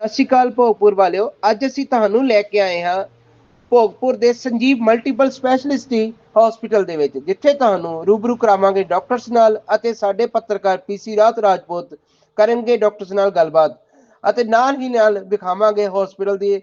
ਸਤਿ ਸ਼੍ਰੀ ਅਕਾਲ ਭੋਗਪੁਰ ਵਾਲਿਓ, ਅੱਜ ਅਸੀਂ ਤੁਹਾਨੂੰ ਲੈ ਕੇ ਆਏ ਹਾਂ ਭੋਗਪੁਰ ਦੇ ਸੰਜੀਵ ਮਲਟੀਪਲ ਸਪੈਸ਼ਲਿਸਟੀ ਹਸਪੀਟਲ ਦੇ ਵਿੱਚ, ਜਿੱਥੇ ਤੁਹਾਨੂੰ ਰੂਬਰੂ ਕਰਾਵਾਂਗੇ ਡਾਕਟਰਸ ਨਾਲ ਅਤੇ ਸਾਡੇ ਪੱਤਰਕਾਰ ਪੀਸੀ ਰਾਤ ਰਾਜਪੂਤ ਕਰਨਗੇ ਡਾਕਟਰਸ ਨਾਲ ਗੱਲਬਾਤ ਅਤੇ ਨਾਲ ਹੀ ਨਾਲ ਵਿਖਾਵਾਂਗੇ ਹਸਪੀਟਲ ਦੀ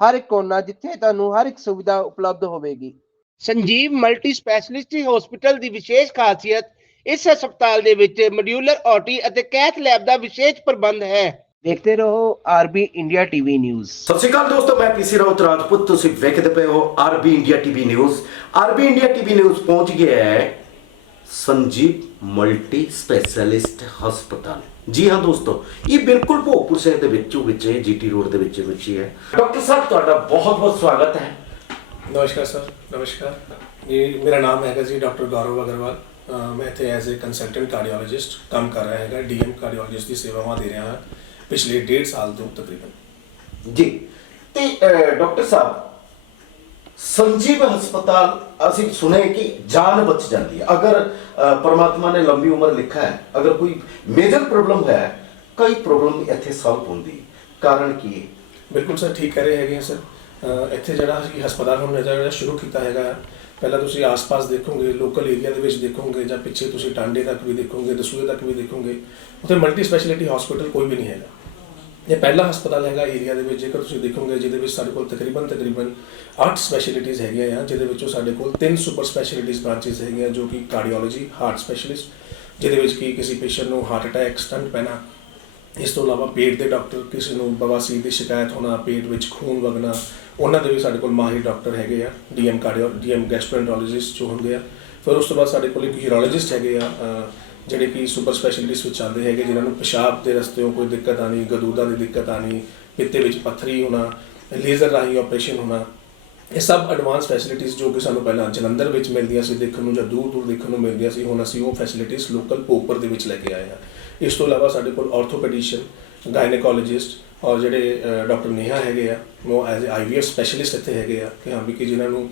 ਹਰ ਇੱਕ ਕੋਨਾ ਜਿੱਥੇ ਤੁਹਾਨੂੰ ਹਰ ਇੱਕ ਸੁਵਿਧਾ ਉਪਲਬਧ ਹੋਵੇਗੀ। ਸੰਜੀਵ ਮਲਟੀ ਸਪੈਸ਼ਲਿਸਟੀ ਹਸਪੀਟਲ ਦੀ ਵਿਸ਼ੇਸ਼ ਖਾਸੀਅਤ ਇਸ ਹਸਪਤਾਲ ਦੇ ਵਿੱਚ ਮੋਡਿਊਲਰ ਓਟੀ ਅਤੇ ਕੈਥ ਲੈਬ ਦਾ ਵਿਸ਼ੇਸ਼ ਪ੍ਰਬੰਧ ਹੈ। ਦੇਖਦੇ ਰਹੋ ਆਰਬੀ ਇੰਡੀਆ ਟੀਵੀ ਨਿਊਜ਼। ਸਤਿ ਸ਼੍ਰੀ ਅਕਾਲ ਦੋਸਤੋ ਮੈਂ ਪੀਸੀ ਰਾਉਤ ਰਾਜਪੂਤ ਤੁਸੀਂ ਵੇਖਦੇ ਪਏ ਹੋ RB India TV news. RB India TV news ਪਹੁੰਚ ਗਿਆ ਹੈ ਸੰਜੀਵ ਮਲਟੀ ਸਪੈਸ਼ਲਿਸਟ ਹਸਪਤਾਲ। ਜੀ ਹਾਂ ਦੋਸਤੋ ਇਹ ਬਿਲਕੁਲ ਭੋਗਪੁਰ ਸ਼ਹਿਰ ਦੇ ਵਿੱਚੋਂ ਵਿੱਚ ਹੈ ਜੀਟੀ ਰੋਡ ਦੇ ਵਿੱਚ ਵਿੱਚ ਹੀ ਹੈ। ਡਾਕਟਰ ਸਾਹਿਬ ਤੁਹਾਡਾ ਬਹੁਤ ਬਹੁਤ ਸਵਾਗਤ ਹੈ। ਨਮਸਕਾਰ ਸਰ ਨਮਸਕਾਰ। ਜੀ ਮੇਰਾ ਨਾਮ ਹੈਗਾ ਜੀ ਡਾਕਟਰ ਗੌਰਵ ਅਗਰਵਾਲ। ਮੈਂ ਇੱਥੇ ਐਜ਼ ਅ ਕੰਸਲਟੈਂਟ ਕਾਰਡੀਓਲੋਜਿਸਟ ਕੰਮ ਕਰ ਰਿਹਾ ਹੈਗਾ ਡੀਐਮ ਕਾਰਡੀਓਲੋਜਿਸਟ ਦੀ ਸੇਵਾਵਾਂ ਦੇ ਰਿਹਾ ਹਾਂ। ਪਿਛਲੇ 1.5 ਸਾਲ ਤੋਂ ਤਕਰੀਬਨ। ਜੀ ਤੇ ਡਾਕਟਰ ਸਾਹਿਬ ਸੰਜੀਵ ਹਸਪਤਾਲ ਅਸੀਂ ਸੁਣੇ ਕਿ ਜਾਨ ਬਚ ਜਾਂਦੀ ਹੈ। ਅਗਰ ਪਰਮਾਤਮਾ ਨੇ ਲੰਬੀ ਉਮਰ ਲਿਖਾ ਹੈ ਅਗਰ ਕੋਈ ਮੇਜਰ ਪ੍ਰੋਬਲਮ ਹੈ ਕਈ ਪ੍ਰੋਬਲਮ ਇੱਥੇ ਸੋਲਵ ਹੁੰਦੀ। ਕਾਰਨ ਕੀ ਹੈ? ਬਿਲਕੁਲ ਸਰ ਠੀਕ ਕਰ ਰਹੇ ਹੈਗੇ ਸਰ। ਇੱਥੇ ਜਿਹੜਾ ਅਸੀਂ ਹਸਪਤਾਲ ਹੁਣ ਜਿਹੜਾ ਸ਼ੁਰੂ ਕੀਤਾ ਹੈਗਾ ਪਹਿਲਾਂ ਤੁਸੀਂ ਆਸ-ਪਾਸ ਦੇਖੋਗੇ ਲੋਕਲ ਏਰੀਆ ਦੇ ਵਿੱਚ ਦੇਖੋਗੇ ਜਾਂ ਪਿੱਛੇ ਤੁਸੀਂ ਟਾਂਡੇ ਤੱਕ ਵੀ ਦੇਖੋਗੇ ਦਸੂਏ ਤੱਕ ਵੀ ਦੇਖੋਗੇ ਉੱਥੇ ਮਲਟੀ ਸਪੈਸ਼ਲਿਟੀ ਹਸਪੀਟਲ ਕੋਈ ਵੀ ਨਹੀਂ ਹੈਗਾ। ਇਹ ਪਹਿਲਾ ਹਸਪਤਾਲ ਹੈਗਾ ਏਰੀਆ ਦੇ ਵਿੱਚ, ਜੇਕਰ ਤੁਸੀਂ ਦੇਖੋਗੇ, ਜਿਹਦੇ ਵਿੱਚ ਸਾਡੇ ਕੋਲ ਤਕਰੀਬਨ ਤਕਰੀਬਨ 8 ਸਪੈਸ਼ਲਿਟੀਜ਼ ਹੈਗੀਆਂ ਆ, ਜਿਹਦੇ ਵਿੱਚੋਂ ਸਾਡੇ ਕੋਲ 3 ਸੁਪਰ ਸਪੈਸ਼ਲਿਟੀਜ਼ ਬ੍ਰਾਂਚਸ ਹੈਗੀਆਂ ਜੋ ਕਿ ਕਾਰਡੀਓਲੋਜੀ ਹਾਰਟ ਸਪੈਸ਼ਲਿਸਟ ਜਿਹਦੇ ਵਿੱਚ ਕਿ ਕਿਸੇ ਪੇਸ਼ੈਂਟ ਨੂੰ ਹਾਰਟ ਅਟੈਕ ਸਟੰਟ ਪੈਣਾ। ਇਸ ਤੋਂ ਇਲਾਵਾ ਪੇਟ ਦੇ ਡਾਕਟਰ ਕਿਸੇ ਨੂੰ ਬਵਾਸੀਰ ਦੀ ਸ਼ਿਕਾਇਤ ਹੋਣਾ, ਪੇਟ ਵਿੱਚ ਖੂਨ ਵਗਣਾ, ਉਹਨਾਂ ਦੇ ਵੀ ਸਾਡੇ ਕੋਲ ਮਾਹਿਰ ਡਾਕਟਰ ਹੈਗੇ ਆ ਡੀਐਮ ਕਾਰਡੀਓ ਡੀਐਮ ਗੈਸਟ੍ਰੋਐਂਟਰੋਲੋਜਿਸਟ ਜੋ ਹੁੰਦੇ ਆ। ਫਿਰ ਉਸ ਤੋਂ ਬਾਅਦ ਸਾਡੇ ਕੋਲ ਇੱਕ ਯੂਰੋਲੋਜਿਸਟ ਹੈਗੇ ਆ ਜਿਹੜੇ ਕਿ ਸੁਪਰ ਸਪੈਸ਼ਲਿਸਟ ਵਿੱਚ ਆਉਂਦੇ ਹੈਗੇ, ਜਿਨ੍ਹਾਂ ਨੂੰ ਪਿਸ਼ਾਬ ਦੇ ਰਸਤਿਓਂ ਕੋਈ ਦਿੱਕਤ ਆਣੀ ਗਦੂਦਾ ਦੀ ਦਿੱਕਤ ਆਣੀ ਪਿੱਤੇ ਵਿੱਚ ਪੱਥਰੀ ਹੋਣਾ, ਲੇਜ਼ਰ ਰਾਹੀਂ ਆਪਰੇਸ਼ਨ ਹੋਣਾ, ਇਹ ਸਭ ਐਡਵਾਂਸ ਫੈਸਿਲਿਟੀਜ਼ ਜੋ ਕਿ ਸਾਨੂੰ ਪਹਿਲਾਂ ਜਲੰਧਰ ਵਿੱਚ ਮਿਲਦੀਆਂ ਸੀ, ਦੇਖਣ ਨੂੰ ਜਾਂ ਦੂਰ ਦੂਰ ਦੇਖਣ ਨੂੰ ਮਿਲਦੀਆਂ ਸੀ, ਹੁਣ ਅਸੀਂ ਉਹ ਫੈਸਿਲਿਟੀਜ਼ ਲੋਕਲ ਪੋਪਰ ਦੇ ਵਿੱਚ ਲੈ ਕੇ ਆਏ ਹਾਂ। ਇਸ ਤੋਂ ਇਲਾਵਾ ਸਾਡੇ ਕੋਲ ਆਰਥੋਪੈਡਿਸ਼ਨ ਗਾਇਨੇਕੋਲੋਜਿਸਟ ਔਰ ਜਿਹੜੇ ਡਾਕਟਰ ਨੇਹਾ ਹੈਗੇ ਆ, ਉਹ ਐਜ਼ ਆਈਵੀਐਫ ਸਪੈਸ਼ਲਿਸਟ ਇੱਥੇ ਹੈਗੇ ਆ, ਕਿ ਹਾਂ, ਵੀ ਕਿ ਜਿਨ੍ਹਾਂ ਨੂੰ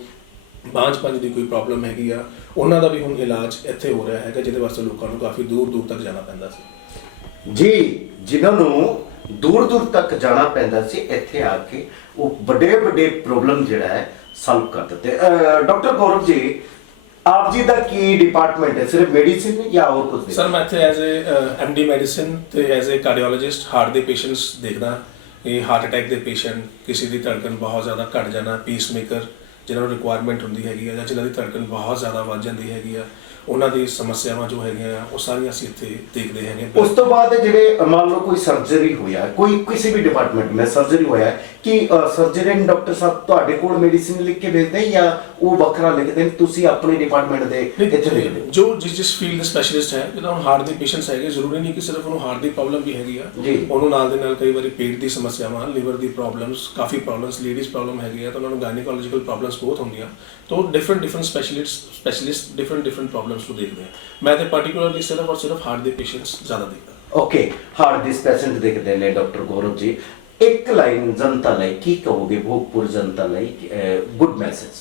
ਬਾਂਝ ਪੰਜ ਦੀ ਕੋਈ ਪ੍ਰੋਬਲਮ ਹੈਗੀ ਆ ਉਹਨਾਂ ਦਾ ਵੀ ਹੁਣ ਇਲਾਜ ਇੱਥੇ ਹੋ ਰਿਹਾ ਹੈਗਾ ਜਿਹਦੇ ਵਾਸਤੇ ਲੋਕਾਂ ਨੂੰ ਕਾਫੀ ਦੂਰ ਦੂਰ ਤੱਕ ਜਾਣਾ ਪੈਂਦਾ ਸੀ। ਜੀ ਜਿਨ੍ਹਾਂ ਨੂੰ ਦੂਰ ਦੂਰ ਤੱਕ ਜਾਣਾ ਪੈਂਦਾ ਸੀ ਇੱਥੇ ਆ ਕੇ ਉਹ ਵੱਡੇ ਵੱਡੇ ਪ੍ਰੋਬਲਮ ਜਿਹੜਾ ਹੈ ਸੋਲਵ ਕਰ ਦਿੱਤੇ। ਡਾਕਟਰ ਗੌਰਵ ਜੀ ਆਪ ਜੀ ਦਾ ਕੀ ਡਿਪਾਰਟਮੈਂਟ ਹੈ? ਸਿਰਫ ਮੈਡੀਸਿਨ ਜਾਂ ਹੋਰ ਕੁਝ ਨਹੀਂ ਸਰ ਮੈਂ ਇੱਥੇ ਐਜ਼ ਅ ਐਮਡੀ ਮੈਡੀਸਿਨ ਤੇ ਐਜ਼ ਅ ਕਾਰਡੀਓਲੋਜਿਸਟ ਹਾਰਟ ਦੇ ਪੇਸ਼ੈਂਟਸ ਦੇਖਦਾ। ਇਹ ਹਾਰਟ ਅਟੈਕ ਦੇ ਪੇਸ਼ੈਂਟ ਕਿਸੇ ਦੀ ਧੜਕਣ ਬਹੁਤ ਜ਼ਿਆਦਾ ਘਟ ਜਾਣਾ ਪੀਸਮੇਕਰ ਜਿਨ੍ਹਾਂ ਨੂੰ ਰਿਕੁਆਇਰਮੈਂਟ ਹੁੰਦੀ ਹੈਗੀ ਆ ਜਾਂ ਜਿਨ੍ਹਾਂ ਦੀ ਧੜਕਣ ਬਹੁਤ ਜ਼ਿਆਦਾ ਵੱਧ ਜਾਂਦੀ ਹੈਗੀ ਆ ਉਹਨਾਂ ਦੀ ਸਮੱਸਿਆਵਾਂ ਜੋ ਹੈਗੀਆਂ ਆ ਉਹ ਸਾਰੀਆਂ ਅਸੀਂ ਇੱਥੇ ਦੇਖਦੇ ਹੈਗੇ ਉਸ ਤੋਂ ਬਾਅਦ ਜਿਹੜੇ ਮੰਨ ਲਓ ਕੋਈ ਸਰਜਰੀ ਹੋਇਆ ਕੋਈ ਕਿਸੇ ਵੀ ਡਿਪਾਰਟਮੈਂਟ ਮੈਂ ਸਰਜਰੀ ਹੋਇਆ ਹੈ, ਕਿ ਸਰਜਰੀਨ ਡਾਕਟਰ ਸਾਹਿਬ ਤੁਹਾਡੇ ਕੋਲ ਮੈਡੀਸਿਨ ਲਿਖ ਕੇ ਭੇਜਦੇ ਹੈ ਜਾਂ ਉਹ ਵੱਖਰਾ ਲਿਖਦੇ ਨੇ ਤੁਸੀਂ ਆਪਣੇ ਡਿਪਾਰਟਮੈਂਟ ਦੇ ਇੱਥੇ ਲਿਖਦੇ ਹੋ? ਜੋ ਜਿਸ ਜਿਸ ਫੀਲਡ ਦੇ ਸਪੈਸ਼ਲਿਸਟ ਹੈ ਜਿੱਦਾਂ ਹੁਣ ਹਾਰਟ ਦੇ ਪੇਸ਼ੈਂਟਸ ਹੈਗੇ ਜ਼ਰੂਰੀ ਨਹੀਂ ਕਿ ਸਿਰਫ ਉਹਨੂੰ ਹਾਰਟ ਦੀ ਪ੍ਰੋਬਲਮ ਵੀ ਹੈਗੀ ਆ ਜੀ। ਉਹਨੂੰ ਨਾਲ ਦੇ ਨਾਲ ਕਈ ਵਾਰੀ ਪੇਟ ਦੀ ਸਮੱਸਿਆਵਾਂ ਲਿਵਰ ਦੀ ਪ੍ਰੋਬਲਮਸ ਕਾਫੀ ਪ੍ਰੋਬਲਮਸ ਲੇਡੀਜ਼ ਪ੍ਰੋਬਲਮ ਹੈਗੀ ਆ ਤਾਂ ਉਹਨਾਂ ਨੂੰ ਗਾਇਨੇਕੋਲੋਜੀਕਲ ਪ੍ਰੋਬਲਮਸ ਬਹੁਤ ਹੁੰਦੀਆਂ ਤਾਂ different different specialist specialist different different problems ਨੂੰ ਦੇਖਦੇ ਆ ਮੈਂ ਤੇ ਪਾਰਟਿਕੂਲਰਲੀ ਸਿਰਫ ਔਰ ਸਿਰਫ ਹਾਰਟ ਦੇ ਪੇਸ਼ੈਂਟਸ ਜ਼ਿਆਦਾ ਦੇਖਦਾ। ਓਕੇ ਹਾਰਟ ਦਿਸ ਪੈਸ਼ੈਂਟ ਦੇਖਦੇ ਨੇ ਡਾਕਟਰ ਗੌਰਵ ਜੀ। ਇੱਕ ਲਾਈਨ ਜਨਤਾ ਲਈ ਕੀ ਕਹੋਗੇ? ਭੋਗਪੁਰ ਜਨਤਾ ਲਈ ਗੁੱਡ ਮੈਸੇਜ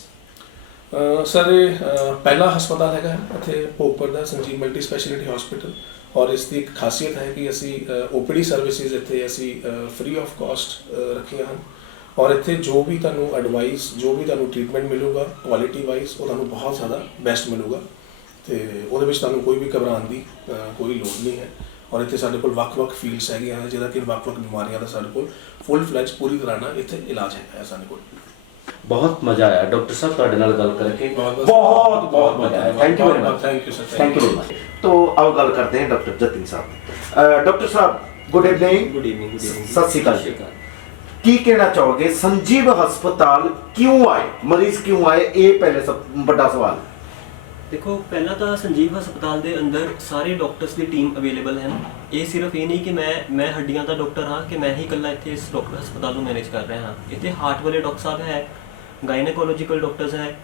ਸਰ ਇਹ ਪਹਿਲਾ ਹਸਪਤਾਲ ਹੈਗਾ ਇੱਥੇ ਭੋਗਪੁਰ ਦਾ ਸੰਜੀਵ ਮਲਟੀ ਸਪੈਸ਼ਲਿਟੀ ਹਸਪੀਟਲ ਔਰ ਇਸ ਦੀ ਇੱਕ ਖਾਸੀਅਤ ਹੈ ਕਿ ਅਸੀਂ ਓਪੀਡੀ ਸਰਵਿਸਿਜ਼ ਇੱਥੇ ਅਸੀਂ ਫ੍ਰੀ ਆਫ ਕਾਸਟ ਰੱਖੀਆਂ ਹਨ। ਔਰ ਇੱਥੇ ਜੋ ਵੀ ਤੁਹਾਨੂੰ ਐਡਵਾਈਸ ਜੋ ਵੀ ਤੁਹਾਨੂੰ ਟ੍ਰੀਟਮੈਂਟ ਮਿਲੂਗਾ ਕੁਆਲਿਟੀ ਵਾਈਜ਼ ਉਹ ਤੁਹਾਨੂੰ ਬਹੁਤ ਜ਼ਿਆਦਾ ਬੈਸਟ ਮਿਲੂਗਾ। ਤੇ ਉਹਦੇ ਵਿੱਚ ਤੁਹਾਨੂੰ ਕੋਈ ਵੀ ਘਬਰਾਉਣ ਦੀ ਕੋਈ ਲੋੜ ਨਹੀਂ ਹੈ। ਔਰ ਇੱਥੇ ਸਾਡੇ ਕੋਲ ਵੱਖ-ਵੱਖ ਫੀਲਡਸ ਹੈਗੀਆਂ ਹਨ ਜਿਹਦਾ ਕਿ ਵੱਖ-ਵੱਖ ਬਿਮਾਰੀਆਂ ਦਾ ਸਾਡੇ ਕੋਲ ਫੁੱਲ ਫਲੈਜ ਪੂਰੀ ਤਰ੍ਹਾਂ ਨਾਲ ਇੱਥੇ ਇਲਾਜ ਹੈਗਾ ਹੈ ਸਾਡੇ ਕੋਲ। ਬਹੁਤ ਮਜ਼ਾ ਆਇਆ। ਡਾਕਟਰ ਸਾਹਿਬ ਤੁਹਾਡੇ ਨਾਲ ਗੱਲ ਕਰਕੇ ਬਹੁਤ- ਬਹੁਤ ਮਜ਼ਾ ਆਇਆ। Thank you very much Thank you, sir. Thank you very much ਤੋ ਆਓ ਗੱਲ ਕਰਦੇ ਹਾਂ doctor Jatin sahib doctor sahib good evening good evening good evening ਸਤਿ ਸ਼੍ਰੀ ਅਕਾਲ ਜੀ। ਕੀ ਕਹਿਣਾ ਚਾਹੋਗੇ? ਸੰਜੀਵ ਹਸਪਤਾਲ ਕਿਉਂ ਆਏ? ਮਰੀਜ਼ ਕਿਉਂ ਆਏ? ਇਹ ਪਹਿਲੇ ਸਭ ਵੱਡਾ ਸਵਾਲ। ਦੇਖੋ, ਪਹਿਲਾਂ ਤਾਂ ਸੰਜੀਵ ਹਸਪਤਾਲ ਦੇ ਅੰਦਰ ਸਾਰੇ ਡਾਕਟਰਸ ਦੀ ਟੀਮ ਅਵੇਲੇਬਲ ਹਨ। ਇਹ ਸਿਰਫ ਇਹ ਨਹੀਂ ਕਿ ਮੈਂ ਮੈਂ ਹੱਡੀਆਂ ਦਾ ਡਾਕਟਰ ਹਾਂ ਕਿ ਮੈਂ ਹੀ ਇਕੱਲਾ ਇੱਥੇ ਇਸ ਡਾਕਟਰ ਹਸਪਤਾਲ ਨੂੰ ਮੈਨੇਜ ਕਰ ਰਿਹਾ ਹਾਂ। ਇੱਥੇ ਹਾਰਟ ਵਾਲੇ ਡਾਕਟਰ ਸਾਹਿਬ ਹੈ ਗਾਇਨੇਕੋਲੋਜੀਕਲ ਡਾਕਟਰਸ ਹੈ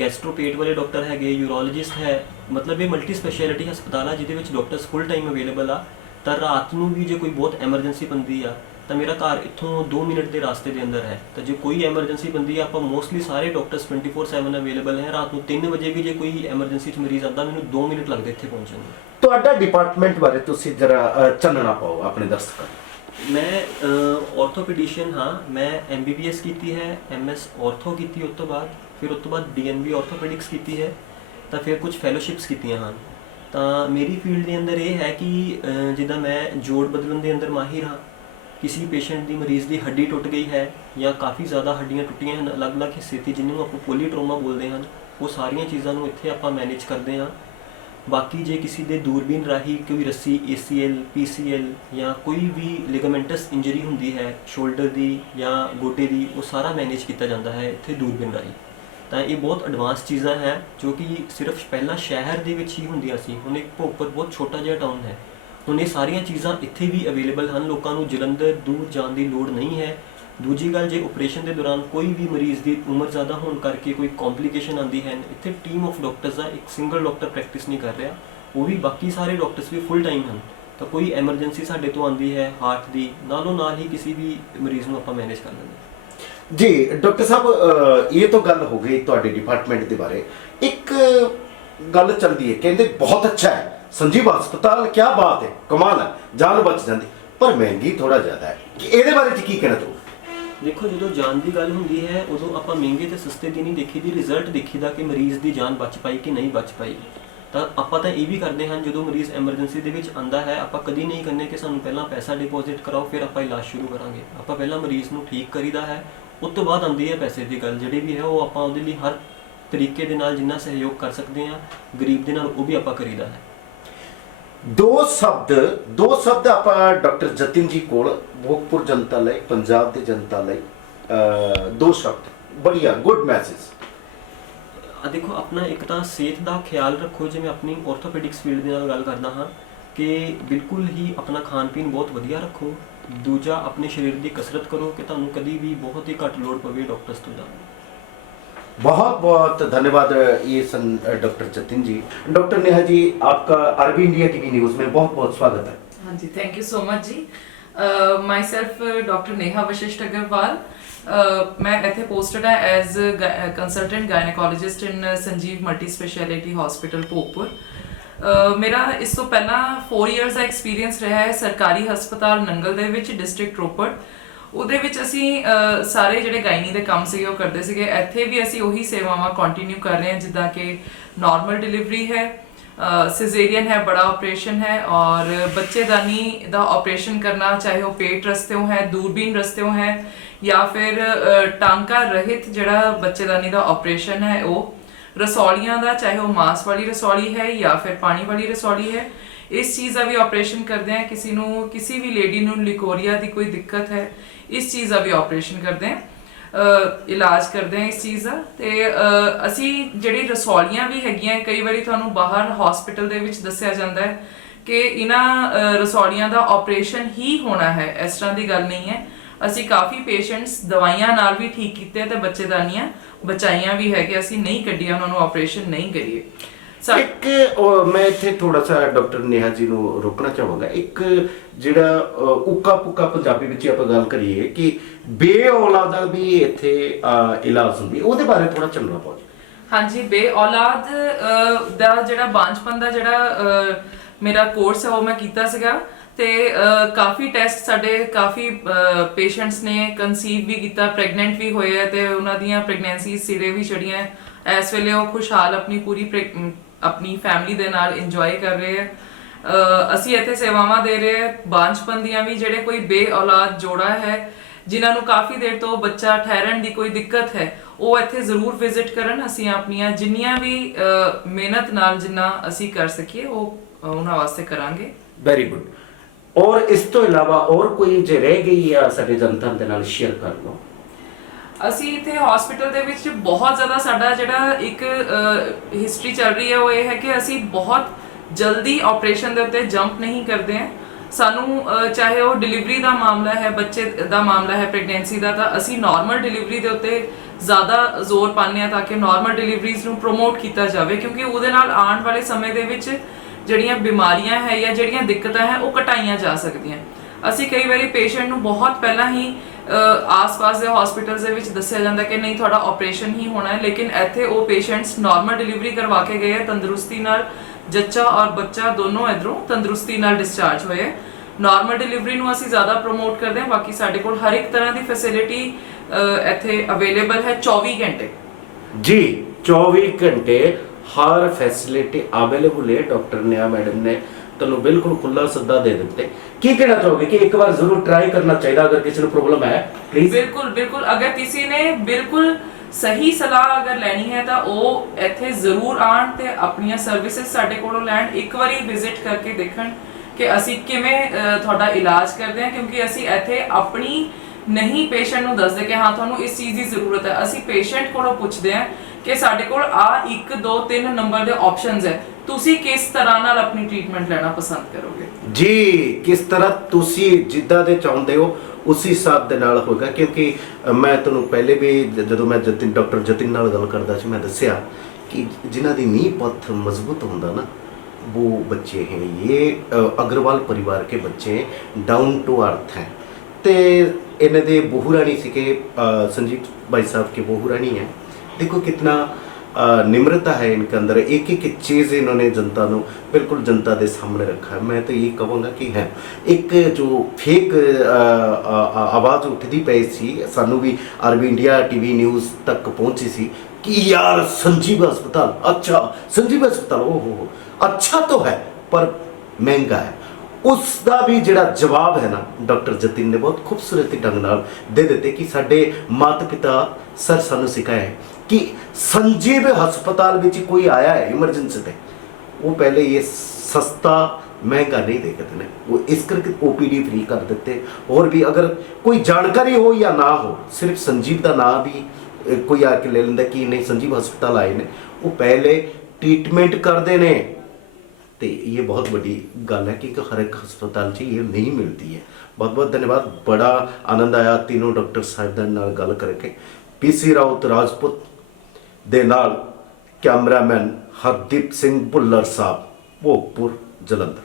ਗੈਸਟ੍ਰੋਪੇਟ ਵਾਲੇ ਡਾਕਟਰ ਹੈਗੇ ਯੂਰੋਲੋਜਿਸਟ ਹੈ। ਮਤਲਬ ਇਹ ਮਲਟੀ ਸਪੈਸ਼ਲਿਟੀ ਹਸਪਤਾਲ ਆ ਜਿਹਦੇ ਵਿੱਚ ਡਾਕਟਰਸ ਫੁੱਲ ਟਾਈਮ ਅਵੇਲੇਬਲ ਆ। ਤਾਂ ਰਾਤ ਨੂੰ ਵੀ ਜੇ ਕੋਈ ਬਹੁਤ ਐਮਰਜੈਂਸੀ ਬੰਦੀ ਆ ਤਾਂ ਮੇਰਾ ਘਰ ਇੱਥੋਂ 2 ਮਿੰਟ ਦੇ ਰਾਸਤੇ ਦੇ ਅੰਦਰ ਹੈ। ਤਾਂ ਜੇ ਕੋਈ ਐਮਰਜੈਂਸੀ ਬੰਦੀ ਆ ਆਪਾਂ ਮੋਸਟਲੀ ਸਾਰੇ ਡਾਕਟਰਸ 24/7 ਅਵੇਲੇਬਲ ਹੈ ਰਾਤ ਨੂੰ 3 ਵਜੇ ਵੀ ਜੇ ਕੋਈ ਐਮਰਜੈਂਸੀ ਚ ਮਰੀਜ਼ ਆਉਂਦਾ ਮੈਨੂੰ 2 ਮਿੰਟ ਲੱਗਦੇ ਇੱਥੇ ਪਹੁੰਚਣ ਨੂੰ। ਤੁਹਾਡਾ ਡਿਪਾਰਟਮੈਂਟ ਬਾਰੇ ਤੁਸੀਂ ਜਰਾ ਚਾਨਣਾ ਪਾਓ ਆਪਣੇ ਨੂੰ ਮੈਂ ਆਰਥੋਪੈਡਿਸ਼ਨ ਹਾਂ। ਮੈਂ ਐਮਬੀਬੀਐਸ ਕੀਤੀ ਹੈ ਐਮਐਸ ਆਰਥੋ ਕੀਤੀ ਉਸ ਤੋਂ ਬਾਅਦ। ਫਿਰ ਉਸ ਤੋਂ ਬਾਅਦ ਡੀਐਨਬੀ ਆਰਥੋਪੈਡਿਕਸ ਕੀਤੀ ਹੈ। ਤਾਂ ਫਿਰ ਕੁਝ ਫੈਲੋਸ਼ਿਪਸ ਕੀਤੀਆਂ ਹਨ। ਤਾਂ ਮੇਰੀ ਫੀਲਡ ਦੇ ਅੰਦਰ ਇਹ ਹੈ ਕਿ ਜਿੱਦਾਂ ਮੈਂ ਜੋੜ ਬਦਲਣ ਦੇ ਅੰਦਰ ਮਾਹਿਰ ਹਾਂ। ਕਿਸੇ ਪੇਸ਼ੈਂਟ ਦੀ ਮਰੀਜ਼ ਦੀ ਹੱਡੀ ਟੁੱਟ ਗਈ ਹੈ ਜਾਂ ਕਾਫੀ ਜ਼ਿਆਦਾ ਹੱਡੀਆਂ ਟੁੱਟੀਆਂ ਹਨ, ਅਲੱਗ-ਅਲੱਗ ਹਿੱਸੇ ਤੇ ਜਿਹਨੂੰ ਆਪਾਂ ਪੋਲੀਟ੍ਰੋਮਾ ਬੋਲਦੇ ਹਨ, ਉਹ ਸਾਰੀਆਂ ਚੀਜ਼ਾਂ ਨੂੰ ਇੱਥੇ ਆਪਾਂ ਮੈਨੇਜ ਕਰਦੇ ਹਾਂ। ਬਾਕੀ ਜੇ ਕਿਸੇ ਦੇ ਦੂਰਬੀਨ ਰਾਹੀਂ ਕੋਈ ਰੱਸੀ ACL PCL ਜਾਂ ਕੋਈ ਵੀ ਲਿਗਾਮੈਂਟਸ ਇੰਜਰੀ ਹੁੰਦੀ ਹੈ ਸ਼ੋਲਡਰ ਦੀ ਜਾਂ ਗੋਡੇ ਦੀ, ਉਹ ਸਾਰਾ ਮੈਨੇਜ ਕੀਤਾ ਜਾਂਦਾ ਹੈ ਇੱਥੇ ਦੂਰਬੀਨ ਰਾਹੀਂ। ਤਾਂ ਇਹ ਬਹੁਤ ਐਡਵਾਂਸ ਚੀਜ਼ਾਂ ਹੈ, ਜੋ ਕਿ ਸਿਰਫ ਪਹਿਲਾਂ ਸ਼ਹਿਰ ਦੇ ਵਿੱਚ ਹੀ ਹੁੰਦੀਆਂ ਸੀ, ਹੁਣ ਇੱਕ ਭੋਗਪੁਰ ਬਹੁਤ ਛੋਟਾ ਜਿਹਾ ਟਾਊਨ ਹੈ। ਹੁਣ ਇਹ ਸਾਰੀਆਂ ਚੀਜ਼ਾਂ ਇੱਥੇ ਵੀ ਅਵੇਲੇਬਲ ਹਨ, ਲੋਕਾਂ ਨੂੰ ਜਲੰਧਰ ਦੂਰ ਜਾਣ ਦੀ ਲੋੜ ਨਹੀਂ ਹੈ। ਦੂਜੀ ਗੱਲ, ਜੇ ਆਪਰੇਸ਼ਨ ਦੇ ਦੌਰਾਨ ਕੋਈ ਵੀ ਮਰੀਜ਼ ਦੀ ਉਮਰ ਜ਼ਿਆਦਾ ਹੋਣ ਕਰਕੇ ਕੋਈ ਕੰਪਲਿਕੇਸ਼ਨ ਆਉਂਦੀ ਹੈ, ਇੱਥੇ ਟੀਮ ਆਫ ਡਾਕਟਰਸ ਆ, ਇੱਕ ਸਿੰਗਲ ਡਾਕਟਰ ਪ੍ਰੈਕਟਿਸ ਨਹੀਂ ਕਰ ਰਿਹਾ। ਉਹ ਵੀ ਬਾਕੀ ਸਾਰੇ ਡਾਕਟਰਸ ਵੀ ਫੁੱਲ ਟਾਈਮ ਹਨ। ਤਾਂ ਕੋਈ ਐਮਰਜੈਂਸੀ ਸਾਡੇ ਤੋਂ ਆਉਂਦੀ ਹੈ ਹਾਰਟ ਦੀ, ਨਾਲੋਂ ਨਾਲ ਹੀ ਕਿਸੇ ਵੀ ਮਰੀਜ਼ ਨੂੰ ਆਪਾਂ ਮੈਨੇਜ ਕਰ ਲੈਂਦੇ ਹਾਂ। ਜੀ ਡਾਕਟਰ ਸਾਹਿਬ ਇਹ ਤਾਂ ਗੱਲ ਹੋ ਗਈ ਤੁਹਾਡੇ ਡਿਪਾਰਟਮੈਂਟ ਦੇ ਬਾਰੇ। ਇੱਕ ਗੱਲ ਚੱਲਦੀ ਹੈ। ਕਹਿੰਦੇ ਬਹੁਤ ਅੱਛਾ ਹੈ। ਸੰਜੀਵ ਹਸਪਤਾਲ ਕੀ ਬਾਤ ਹੈ। ਕਮਾਲ ਹੈ। ਜਾਨ ਬਚ ਜਾਂਦੀ। ਪਰ ਮਹਿੰਗੀ ਥੋੜਾ ਜ਼ਿਆਦਾ ਹੈ। ਕਿ ਇਹਦੇ ਬਾਰੇ ਚ ਕੀ ਕਹਿਣਾ ਚਾਹੋ ਦੇਖੋ, ਜਦੋਂ ਜਾਨ ਦੀ ਗੱਲ ਹੁੰਦੀ ਹੈ, ਉਦੋਂ ਆਪਾਂ ਮਹਿੰਗੇ ਤੇ ਸਸਤੇ ਦੀ ਨਹੀਂ ਦੇਖੀ ਦੀ ਰਿਜ਼ਲਟ ਦੇਖੀਦਾ ਕਿ ਮਰੀਜ਼ ਦੀ ਜਾਨ ਬਚ ਪਾਈ ਕਿ ਨਹੀਂ ਬਚ ਪਾਈ। ਤਾਂ ਆਪਾਂ ਤਾਂ ਇਹ ਵੀ ਕਰਦੇ ਹਾਂ, ਜਦੋਂ ਮਰੀਜ਼ ਐਮਰਜੈਂਸੀ ਦੇ ਵਿੱਚ ਆਂਦਾ ਹੈ, ਆਪਾਂ ਕਦੀ ਨਹੀਂ ਕਹਿੰਦੇ ਕਿ ਸਾਨੂੰ ਪਹਿਲਾਂ ਪੈਸਾ ਡਿਪੋਜ਼ਿਟ ਕਰਾਓ, ਫਿਰ ਆਪਾਂ ਇਲਾਜ ਸ਼ੁਰੂ ਕਰਾਂਗੇ। ਆਪਾਂ ਪਹਿਲਾਂ ਮਰੀਜ਼ ਨੂੰ ਠੀਕ ਕਰੀਦਾ ਹੈ, ਉਸ ਤੋਂ ਬਾਅਦ ਆਉਂਦੀ ਹੈ ਪੈਸੇ ਦੀ ਗੱਲ। ਜਿਹੜੀ ਵੀ ਹੈ, ਉਹ ਆਪਾਂ ਉਹਦੇ ਲਈ ਹਰ ਤਰੀਕੇ ਦੇ ਨਾਲ ਜਿੰਨਾ ਸਹਿਯੋਗ ਕਰ ਸਕਦੇ ਹਾਂ ਗਰੀਬ ਦੇ ਨਾਲ ਉਹ ਵੀ ਆਪਾਂ ਕਰੀਦਾ ਹੈ ਦੋ ਸ਼ਬਦ ਦੋ ਸ਼ਬਦ ਆਪਾਂ ਡਾਕਟਰ ਜਤਿਨ ਜੀ ਕੋਲ ਭੋਗਪੁਰ ਜਨਤਾ ਲਈ ਪੰਜਾਬ ਦੇ ਜਨਤਾ ਲਈ ਦੋ ਸ਼ਬਦ ਬੜੀਆ ਗੁੱਡ ਮੈਸੇਜ ਆ ਦੇਖੋ ਆਪਣਾ ਇੱਕ ਤਾਂ ਸਿਹਤ ਦਾ ਖਿਆਲ ਰੱਖੋ ਜਿਵੇਂ ਆਪਣੀ ਆਰਥੋਪੈਡਿਕਸ ਫੀਲਡ ਦੇ ਨਾਲ ਗੱਲ ਕਰਦਾ ਹਾਂ ਕਿ ਬਿਲਕੁਲ ਹੀ ਆਪਣਾ ਖਾਣ ਪੀਣ ਬਹੁਤ ਵਧੀਆ ਰੱਖੋ ਦੂਜਾ ਆਪਣੇ ਸਰੀਰ ਦੀ ਕਸਰਤ ਕਰੋ ਕਿ ਤੁਹਾਨੂੰ ਕਦੀ ਵੀ ਬਹੁਤ ਹੀ ਘੱਟ ਲੋੜ ਪਵੇ ਡਾਕਟਰਸ ਤੋਂ ਜਾਣ। बहुत बहुत धन्यवाद ये सन डॉक्टर जतिन जी डॉक्टर नेहा जी आपका अरबी इंडिया टीवी न्यूज में बहुत बहुत स्वागत है ਹਾਂਜੀ ਥੈਂਕ ਯੂ ਸੋ ਮਚ ਜੀ myself doctor Neha Vashisht Agarwal ਮੈਂ ਇੱਥੇ ਪੋਸਟਡ ਹਾਂ as consultant gynaecologist in Sanjeev multi speciality hospital Bhogpur uh ਮੇਰਾ ਇਸ ਤੋਂ ਪਹਿਲਾਂ 4 ਇਅਰਸ ਦਾ ਐਕਸਪੀਰੀਅੰਸ ਰਿਹਾ ਹੈ ਸਰਕਾਰੀ ਹਸਪਤਾਲ ਨੰਗਲ ਦੇ ਵਿੱਚ ਡਿਸਟ੍ਰਿਕਟ ਰੋਪੜ ਉਹਦੇ ਵਿੱਚ ਅਸੀਂ ਸਾਰੇ ਜਿਹੜੇ ਗਾਇਨੀ ਦੇ ਕੰਮ ਸੀਗੇ, ਉਹ ਕਰਦੇ ਸੀਗੇ। ਇੱਥੇ ਵੀ ਅਸੀਂ ਉਹੀ ਸੇਵਾਵਾਂ ਕੰਟੀਨਿਊ ਕਰ ਰਹੇ ਹਾਂ, ਜਿੱਦਾਂ ਕਿ ਨਾਰਮਲ ਡਿਲੀਵਰੀ ਹੈ ਸਿਜ਼ੇਰੀਅਨ ਹੈ, ਬੜਾ ਆਪਰੇਸ਼ਨ ਹੈ, ਔਰ ਬੱਚੇਦਾਨੀ ਦਾ ਆਪਰੇਸ਼ਨ ਕਰਨਾ, ਚਾਹੇ ਉਹ ਪੇਟ ਰਸਤੇੋਂ ਹੈ, ਦੂਰਬੀਨ ਰਸਤੇੋਂ ਹੈ, ਜਾਂ ਫਿਰ ਟਾਂਕਾ ਰਹਿਤ ਜਿਹੜਾ ਬੱਚੇਦਾਨੀ ਦਾ ਆਪਰੇਸ਼ਨ ਹੈ, ਉਹ ਰਸੌਲੀਆਂ ਦਾ, ਚਾਹੇ ਉਹ ਮਾਸ ਵਾਲੀ ਰਸੌਲੀ ਹੈ, ਜਾਂ ਫਿਰ ਪਾਣੀ ਵਾਲੀ ਰਸੌਲੀ ਹੈ ਇਸ ਚੀਜ਼ ਦਾ ਵੀ ਆਪਰੇਸ਼ਨ ਕਰਦੇ ਆ ਕਿਸੇ ਨੂੰ, ਕਿਸੇ ਵੀ ਲੇਡੀ ਨੂੰ ਲਿਕੋਰੀਆ ਦੀ ਕੋਈ ਦਿੱਕਤ ਹੈ, ਇਸ ਚੀਜ਼ ਦਾ ਵੀ ਆਪਰੇਸ਼ਨ ਕਰਦੇ ਆ ਇਲਾਜ ਕਰਦੇ ਆ ਇਸ ਚੀਜ਼ ਦਾ ਤੇ ਅਸੀਂ ਜਿਹੜੀ ਰਸੌਲੀਆਂ ਵੀ ਹੈਗੀਆਂ, ਕਈ ਵਾਰੀ ਤੁਹਾਨੂੰ ਬਾਹਰ ਹਸਪੀਟਲ ਦੇ ਵਿੱਚ ਦੱਸਿਆ ਜਾਂਦਾ ਹੈ ਕਿ ਇਹਨਾਂ ਰਸੌਲੀਆਂ ਦਾ ਆਪਰੇਸ਼ਨ ਹੀ ਹੋਣਾ ਹੈ, ਇਸ ਤਰ੍ਹਾਂ ਦੀ ਗੱਲ ਨਹੀਂ ਹੈ। ਅਸੀਂ ਕਾਫੀ ਪੇਸ਼ੈਂਟਸ ਦਵਾਈਆਂ ਨਾਲ ਵੀ ਠੀਕ ਕੀਤੇ ਤੇ ਬੱਚੇਦਾਨੀਆਂ ਬਚਾਈਆਂ ਵੀ ਹੈ ਅਸੀਂ ਨਹੀਂ ਕੱਢੀਆਂ, ਉਹਨਾਂ ਨੂੰ ਆਪਰੇਸ਼ਨ ਨਹੀਂ ਕਰੀਏ। ਇੱਕ ਉਹ, ਮੈਂ ਇੱਥੇ ਥੋੜਾ ਸਾ ਡਾਕਟਰ ਨੇਹਾ ਜੀ ਨੂੰ ਰੋਕਣਾ ਚਾਹਾਂਗਾ ਇੱਕ ਜਿਹੜਾ ਉੱਕਾ ਪੁੱਕਾ ਪੰਜਾਬੀ ਵਿੱਚ ਆਪਾਂ ਗੱਲ ਕਰੀਏ ਕਿ ਬੇ ਔਲਾਦ ਦਾ ਵੀ ਇੱਥੇ ਅ, ਇਲਾਜ ਹੁੰਦੀ ਹੈ। ਉਹਦੇ ਬਾਰੇ ਥੋੜਾ ਚੰਗਾ ਪਾਓ ਜੀ ਹਾਂਜੀ ਬੇ ਔਲਾਦ ਅਹ, ਦਾ ਜਿਹੜਾ ਬਾਂਝਪਨ ਦਾ ਜਿਹੜਾ ਅਹ, ਮੇਰਾ ਕੋਰਸ ਹੈ ਉਹ ਮੈਂ ਕੀਤਾ ਸੀਗਾ ਤੇ ਅਹ, ਕਾਫੀ ਟੈਸਟ ਸਾਡੇ ਕਾਫੀ ਪੇਸ਼ੈਂਟਸ ਨੇ ਕਨਸੀਵ ਵੀ ਕੀਤਾ ਪ੍ਰੈਗਨੈਂਟ ਵੀ ਹੋਏ ਆ ਤੇ ਉਹਨਾਂ ਦੀਆਂ ਪ੍ਰੈਗਨੈਂਸੀ ਸਿਰੇ ਵੀ ਚੜੀਆਂ ਹੈ। ਇਸ ਵੇਲੇ ਉਹ ਖੁਸ਼ਹਾਲ ਆਪਣੀ ਪੂਰੀ ਆਪਣੀ ਫੈਮਿਲੀ ਦੇ ਨਾਲ ਇੰਜੋਏ ਕਰ ਰਹੇ ਹੈ। ਅਸੀਂ ਇੱਥੇ ਸੇਵਾਵਾਂ ਦੇ ਰਹੇ ਹਾਂ। ਬਾਂਝਪਨ ਦੀਆਂ ਵੀ ਜਿਹੜੇ ਕੋਈ ਬੇ ਔਲਾਦ ਜੋੜਾ ਹੈ, ਜਿਨ੍ਹਾਂ ਨੂੰ ਕਾਫੀ ਦੇਰ ਤੋਂ ਬੱਚਾ ਠਹਿਰਨ ਦੀ ਕੋਈ ਦਿੱਕਤ ਹੈ, ਉਹ ਇੱਥੇ ਜ਼ਰੂਰ ਵਿਜ਼ਿਟ ਕਰਨ। ਅਸੀਂ ਆਪਣੀਆਂ ਜਿੰਨੀਆਂ ਵੀ ਮਿਹਨਤ ਨਾਲ ਜਿੰਨਾ ਅਸੀਂ ਕਰ ਸਕੀਏ, ਉਹ ਉਹਨਾਂ ਵਾਸਤੇ ਕਰਾਂਗੇ। ਵੈਰੀ ਗੁੱਡ ਔਰ ਇਸ ਤੋਂ ਇਲਾਵਾ ਔਰ ਕੋਈ ਜੇ ਰਹਿ ਗਈ ਆ, ਸਾਡੇ ਜਨਤਾ ਦੇ ਨਾਲ ਸ਼ੇਅਰ ਕਰ ਲਓ। ਅਸੀਂ ਇੱਥੇ ਹਸਪੀਟਲ ਦੇ ਵਿੱਚ ਬਹੁਤ ਜ਼ਿਆਦਾ ਸਾਡਾ ਜਿਹੜਾ ਇੱਕ ਹਿਸਟਰੀ ਚੱਲ ਰਹੀ ਹੈ, ਉਹ ਇਹ ਹੈ ਕਿ ਅਸੀਂ ਬਹੁਤ ਜਲਦੀ ਆਪਰੇਸ਼ਨ ਦੇ ਉੱਤੇ ਜੰਪ ਨਹੀਂ ਕਰਦੇ ਹਾਂ। ਸਾਨੂੰ ਚਾਹੇ ਉਹ ਡਿਲੀਵਰੀ ਦਾ ਮਾਮਲਾ ਹੈ, ਬੱਚੇ ਦਾ ਮਾਮਲਾ ਹੈ ਪ੍ਰੈਗਨੈਂਸੀ ਦਾ, ਤਾਂ ਅਸੀਂ ਨਾਰਮਲ ਡਿਲੀਵਰੀ ਦੇ ਉੱਤੇ ਜ਼ਿਆਦਾ ਜ਼ੋਰ ਪਾਉਂਦੇ ਹਾਂ ਤਾਂ ਕਿ ਨਾਰਮਲ ਡਿਲੀਵਰੀਜ਼ ਨੂੰ ਪ੍ਰੋਮੋਟ ਕੀਤਾ ਜਾਵੇ, ਕਿਉਂਕਿ ਉਹਦੇ ਨਾਲ ਆਉਣ ਵਾਲੇ ਸਮੇਂ ਦੇ ਵਿੱਚ ਜਿਹੜੀਆਂ ਬਿਮਾਰੀਆਂ ਹੈ ਜਾਂ ਜਿਹੜੀਆਂ ਦਿੱਕਤਾਂ ਹੈ, ਉਹ ਘਟਾਈਆਂ ਜਾ ਸਕਦੀਆਂ। ਅਸੀਂ ਕਈ ਵਾਰੀ ਪੇਸ਼ੈਂਟ ਨੂੰ ਬਹੁਤ ਪਹਿਲਾਂ ਹੀ ਆਸ-ਪਾਸ ਦੇ ਹਸਪੀਟਲਸ ਦੇ ਵਿੱਚ ਦੱਸਿਆ ਜਾਂਦਾ ਕਿ ਨਹੀਂ, ਤੁਹਾਡਾ ਆਪਰੇਸ਼ਨ ਹੀ ਹੋਣਾ ਹੈ, ਲੇਕਿਨ ਇੱਥੇ ਉਹ ਪੇਸ਼ੈਂਟਸ ਨਾਰਮਲ ਡਿਲੀਵਰੀ ਕਰਵਾ ਕੇ ਗਏ ਹੈ, ਤੰਦਰੁਸਤੀ ਨਾਲ ਜੱਚਾ ਔਰ ਬੱਚਾ ਦੋਨੋਂ ਇਧਰੋਂ ਤੰਦਰੁਸਤੀ ਨਾਲ ਡਿਸਚਾਰਜ ਹੋਏ ਨਾਰਮਲ ਡਿਲੀਵਰੀ ਨੂੰ ਅਸੀਂ ਜ਼ਿਆਦਾ ਪ੍ਰੋਮੋਟ ਕਰਦੇ ਹਾਂ, ਬਾਕੀ ਸਾਡੇ ਕੋਲ ਹਰ ਇੱਕ ਤਰ੍ਹਾਂ ਦੀ ਫੈਸਿਲਿਟੀ ਇੱਥੇ ਅਵੇਲੇਬਲ ਹੈ 24 ਘੰਟੇ। ਜੀ 24 ਘੰਟੇ ਹਰ ਫੈਸਿਲਿਟੀ ਅਵੇਲੇਬਲ ਹੈ, ਡਾਕਟਰ ਨਿਆ ਮੈਡਮ ਨੇ। ਤੁਹਾਨੂੰ ਬਿਲਕੁਲ ਖੁੱਲਾ ਸੱਦਾ ਦੇ ਦਿੱਤੇ। ਕੀ ਕਹਿਣਾ ਚਾਹੋਗੇ ਕਿ ਇੱਕ ਵਾਰ ਜ਼ਰੂਰ ਟਰਾਈ ਕਰਨਾ ਚਾਹੀਦਾ ਅਗਰ ਕਿਸੇ ਨੂੰ ਪ੍ਰੋਬਲਮ ਹੈ? ਪਲੀਜ਼ ਬਿਲਕੁਲ ਬਿਲਕੁਲ। ਅਗਰ ਕਿਸੇ ਨੇ ਬਿਲਕੁਲ ਸਹੀ ਸਲਾਹ ਅਗਰ ਲੈਣੀ ਹੈ ਤਾਂ ਉਹ ਇੱਥੇ ਜ਼ਰੂਰ ਆਣ ਤੇ ਆਪਣੀਆਂ ਸਰਵਿਸਿਜ਼ ਸਾਡੇ ਕੋਲੋਂ ਲੈਣ। ਇੱਕ ਵਾਰੀ ਵਿਜ਼ਿਟ ਕਰਕੇ ਦੇਖਣ ਕਿ ਅਸੀਂ ਕਿਵੇਂ ਅਹ, ਤੁਹਾਡਾ ਇਲਾਜ ਕਰਦੇ ਹਾਂ ਕਿਉਂਕਿ ਅਸੀਂ ਇੱਥੇ ਆਪਣੀ ਨਹੀਂ ਪੇਸ਼ੈਂਟ ਨੂੰ ਦੱਸਦੇ ਕਿ ਹਾਂ ਤੁਹਾਨੂੰ ਇਸ ਚੀਜ਼ ਦੀ ਜ਼ਰੂਰਤ ਹੈ ਅਸੀਂ ਪੇਸ਼ੈਂਟ ਕੋਲੋਂ ਪੁੱਛਦੇ ਹਾਂ ਕਿ ਸਾਡੇ ਕੋਲ ਆ 1 2 3 ਨੰਬਰ ਦੇ ਆਪਸ਼ਨਸ ਹੈ ਤੁਸੀਂ ਕਿਸ ਤਰ੍ਹਾਂ ਨਾਲ ਆਪਣੀ ਟ੍ਰੀਟਮੈਂਟ ਲੈਣਾ ਪਸੰਦ ਕਰੋਗੇ ਜੀ ਕਿਸ ਤਰ੍ਹਾਂ ਤੁਸੀਂ ਜਿੱਦਾਂ ਦੇ ਚਾਹੁੰਦੇ ਹੋ ਉਸੇ ਹਿਸਾਬ ਦੇ ਨਾਲ ਹੋਗਾ ਕਿਉਂਕਿ ਅ, ਮੈਂ ਤੁਹਾਨੂੰ ਪਹਿਲੇ ਵੀ ਜ- ਜਦੋਂ ਮੈਂ ਜਤਿਨ ਡਾਕਟਰ ਜਤਿਨ ਨਾਲ ਗੱਲ ਕਰਦਾ ਸੀ ਮੈਂ ਦੱਸਿਆ ਕਿ ਜਿਨ੍ਹਾਂ ਦੀ ਨੀਂਹ ਪੱਥ ਮਜ਼ਬੂਤ ਹੁੰਦਾ ਨਾ वो बच्चे हैं ये अ, अग्रवाल परिवार के बच्चे हैं डाउन टू अर्थ हैं ਤੇ ਇਹਨਾਂ ਦੇ ਬਹੂ ਰਾਣੀ ਸੀਗੇ ਅ, ਸੰਜੀਤ ਭਾਈ ਸਾਹਿਬ के बहू रानी है देखो कितना अ, निम्रता है इनके अंदर एक एक चीज़ इन्होंने जनता ਨੂੰ ਬਿਲਕੁਲ ਜਨਤਾ ਦੇ ਸਾਹਮਣੇ ਰੱਖਾ ਹੈ ਮੈਂ ਤਾਂ ਇਹ ਕਹਾਂਗਾ ਕਿ ਹੈ ਇੱਕ ਜੋ ਫੇਕ ਆਵਾਜ਼ ਉੱਠਦੀ ਪਈ ਸੀ ਸਾਨੂੰ ਵੀ R B India TV news ਤੱਕ ਪਹੁੰਚੀ ਸੀ ਕਿ ਯਾਰ ਸੰਜੀਵ ਹਸਪਤਾਲ ਅੱਛਾ ਸੰਜੀਵ ਹਸਪਤਾਲ ਓਹ ਹੋ ਹੋ ਅੱਛਾ ਤਾਂ ਹੈ ਪਰ ਮਹਿੰਗਾ ਹੈ ਉਸ ਦਾ ਵੀ ਜਿਹੜਾ ਜਵਾਬ ਹੈ ਨਾ, ਡਾਕਟਰ ਜਤਿਨ ਨੇ ਬਹੁਤ ਖੂਬਸੂਰਤੀ ਢੰਗ ਨਾਲ ਦੇ ਦਿੱਤੇ ਕਿ ਸਾਡੇ ਮਾਤਾ-ਪਿਤਾ ਸਰ ਸਾਨੂੰ ਸਿਖਾਇਆ ਕਿ ਸੰਜੀਵ ਹਸਪਤਾਲ ਵਿੱਚ ਕੋਈ ਆਇਆ ਹੈ ਇਮਰਜੈਂਸੀ ਤੇ। ਉਹ ਪਹਿਲੇ ਇਹ ਸਸਤਾ, ਮਹਿੰਗਾ ਨਹੀਂ ਦੇਖਦੇ ਨੇ। ਉਹ ਇਸ ਕਰਕੇ ਓਪੀਡੀ ਫ੍ਰੀ ਕਰ ਦਿੱਤੇ। ਹੋਰ ਵੀ ਅਗਰ ਕੋਈ ਜਾਣਕਾਰੀ ਹੋ ਜਾਂ ਨਾ ਹੋ, ਸਿਰਫ ਸੰਜੀਵ ਦਾ ਨਾਮ ਵੀ ਕੋਈ ਆ ਕੇ ਲੈ ਲੈਂਦਾ ਕਿ ਨਹੀਂ, ਸੰਜੀਵ ਹਸਪਤਾਲ ਆਏ ਨੇ। ਉਹ ਪਹਿਲੇ ਟ੍ਰੀਟਮੈਂਟ ਕਰਦੇ ਨੇ। ਤੇ ਇਹ ਬਹੁਤ ਵੱਡੀ ਗੱਲ ਹੈ ਕਿ ਹਰ ਇੱਕ ਹਸਪਤਾਲ 'ਚ ਇਹ ਨਹੀਂ ਮਿਲਦੀ ਹੈ। ਬਹੁਤ ਬਹੁਤ ਧੰਨਵਾਦ। ਬੜਾ ਆਨੰਦ ਆਇਆ ਤਿੰਨੋਂ ਡਾਕਟਰ ਸਾਹਿਬ ਦੇ ਨਾਲ ਗੱਲ ਕਰਕੇ। ਪੀਸੀ ਰਾਉਤ ਰਾਜਪੂਤ ਦੇ ਨਾਲ ਕੈਮਰਾਮੈਨ ਹਰਦੀਪ ਸਿੰਘ ਭੁੱਲਰ ਸਾਹਿਬ, ਭੋਗਪੁਰ, ਜਲੰਧਰ।